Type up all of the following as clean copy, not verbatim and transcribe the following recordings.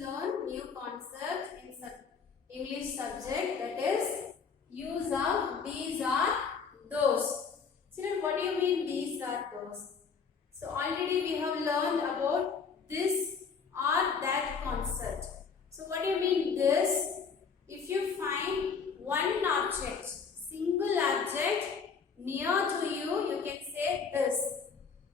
learn new concept in English subject, that is use of these or those. Children, what do you mean these or those? So already we have learned about this or that concept. So what do you mean this? If you find one object, single object near to you, you can say this.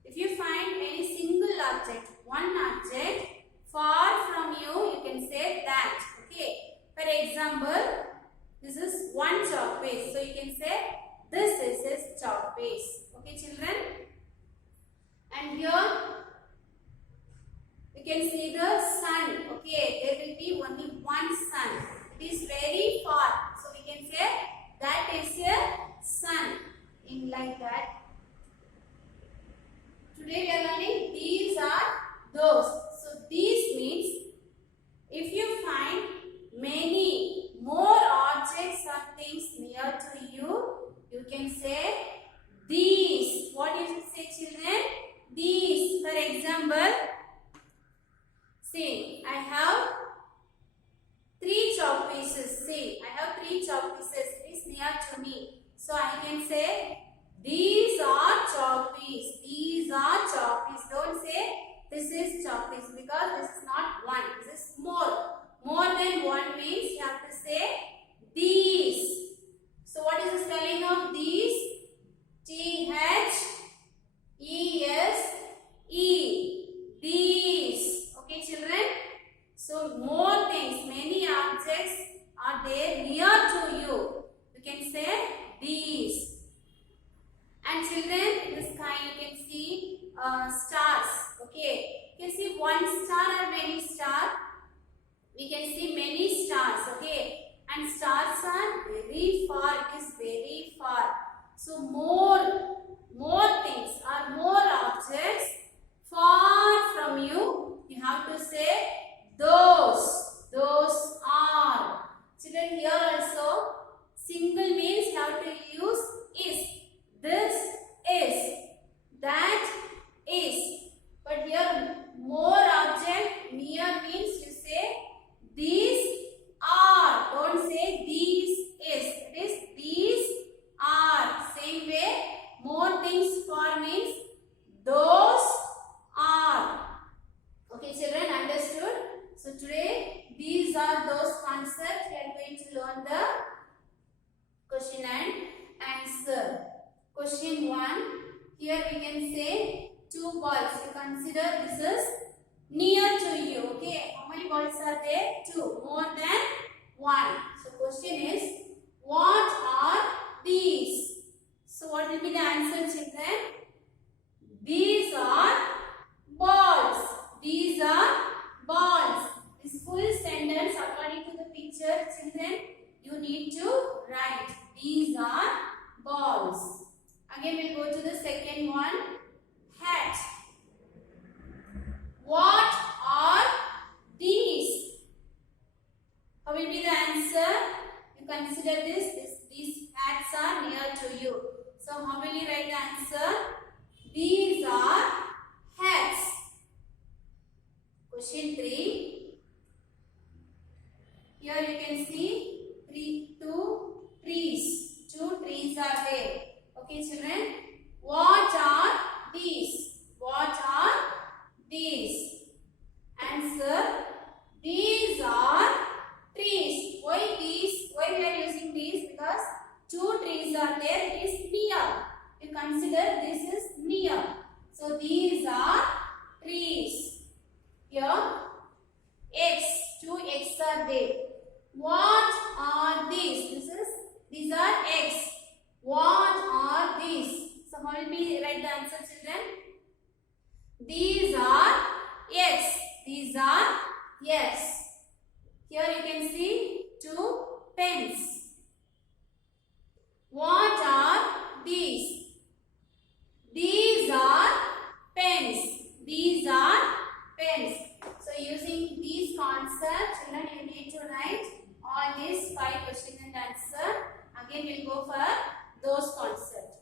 If you find any single object, one object far from you, you can say that. Okay. For example, this is one chalk piece. So you can say this is his chalk piece. Okay, children. And here you can see the sun. Okay, there will be only one sun. It is very far. So we can say that is a sun. In like that. Today we are learning these are those. So these means if you find many more objects or things near to you, you can say these. What did you say, children? These. For example, see, I have 3 chalk pieces. See, I have 3 chalk pieces. It is near to me. So I can say these are chalk pieces. These are chalk pieces. Don't say this is chalk piece because this is not one. This is more. More than one means you have to say these. So what is the spelling of these? T-H-E-S-E. These. Okay, children? So more things, many objects are there near to you. You can say these. And children, in the sky you can see stars. Okay, you can see one star or many stars. We can see many stars. Okay, and stars are very far. It is very far. So more things or more objects far from you. You have to say those. Those are. Children, here also single means you have to use is. This is. That is. But here more object near means you say these are. Don't say these is. It is these are. Same way more things for means those are. Okay, children, understood? So today these are those concepts. We are going to learn the question and answer. Question 1. Here we can say 2 balls. You consider this is near to you. Okay. How many balls are there? 2. More than 1. So question is, what are these? So what will be the answer, children? These are balls. These are balls. This full sentence according to the picture, children, you need to write. These are balls. Again, we'll go to the second one. Hat. What are these? How will be the answer? You consider these hats are near to you. So how will you write the answer? These are hats. Question 3. Here you can see 2 trees. 2 trees are there. Okay, children. What are these? What are these? Answer. These are trees. Why these? Why we are using these? Because 2 trees are there. It is near. You consider this is near. So these are trees. Here eggs. 2 eggs are there. What are these? These are eggs. What are these? So how will we write the answer, children? These are eggs. These are eggs. Here you can see 2 pens. What are these? These are pens. These are pens. So using these concepts, children, you need to write all these 5 questions and answer. Again, we will go for those concepts.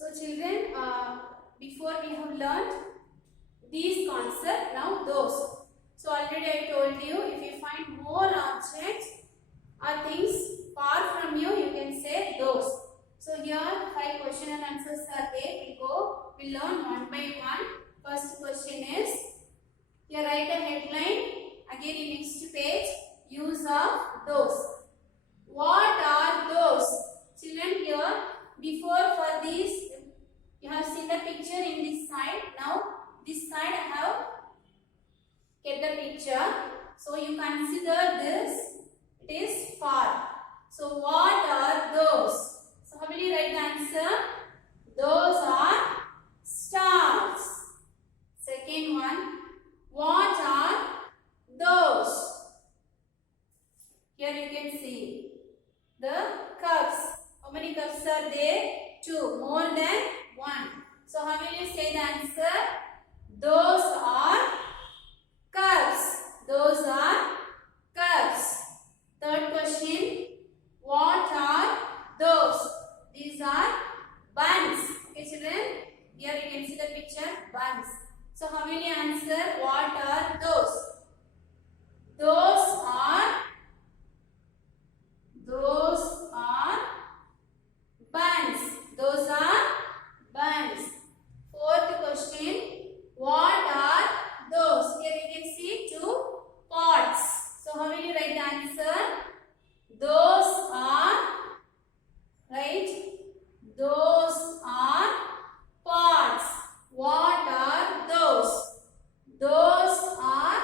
So children, before we have learned these concepts, now those. So already I told you, if you find more objects or things far from you, you can say those. So here 5 question and answers are there. We learn one by one. First question is, here write a headline. Again in next page, use of those. What are those? Children, here before for this you have seen the picture in this side. Now this side I have kept the picture. So you consider this, it is far. So what are those? So how will you write the answer? Those are stars. Second one, what are those? Here you can see the cups. How many cups are there? 2, more than 1. So how will you say the answer? Those are cups. Those are cups. Third question, what are those? These are buns. Okay children, here you can see the picture, buns. So how will you answer? What are those? Those are buns. Those are buns. Fourth question, what are those? Here you can see 2 pots. So how will you write the answer? Those are, right? Those are pots. What are those? Those are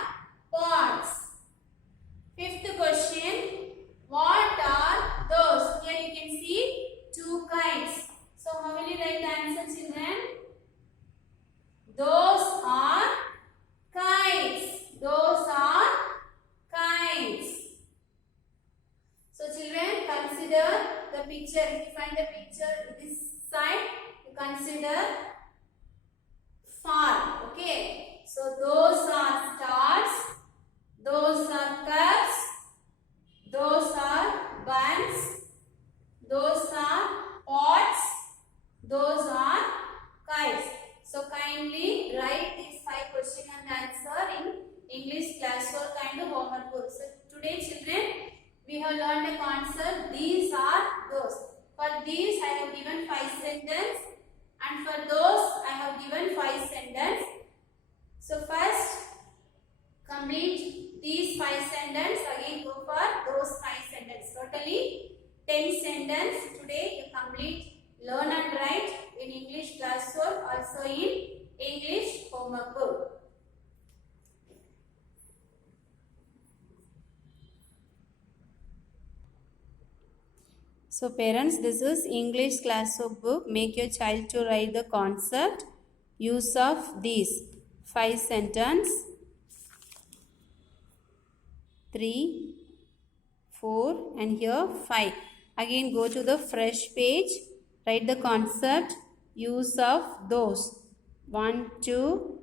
pots. Fifth question, what are those? Here you can see 2 kites. So how will you write the answer, children? Those are kites. Those are kites. So children, consider the picture. If you find the picture this side, you consider far. Okay. So those are stars. Those are cups. Those are buns. Those are pots. Those are kites. So kindly write these 5 questions and answer in English classwork and homework book. So today children, we have learned a concept. These are those. For these I have given 5 sentences, and for those I have given 5 sentences. So first complete these 5 sentences. Again go for those 5 sentences. Totally 10 sentences today you complete. Learn and write in English classwork, also in English homework book. So parents, this is English classwork book. Make your child to write the concept, use of these 5 sentences. 3, 4 and here 5. Again go to the fresh page. Write the concept, use of those. 1, 2,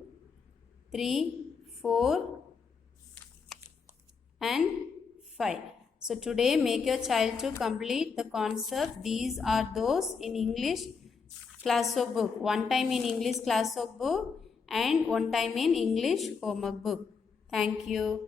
3, 4 and 5. So today make your child to complete the concept, these are those, in English classwork book. 1 time in English classwork book and 1 time in English homework book. Thank you.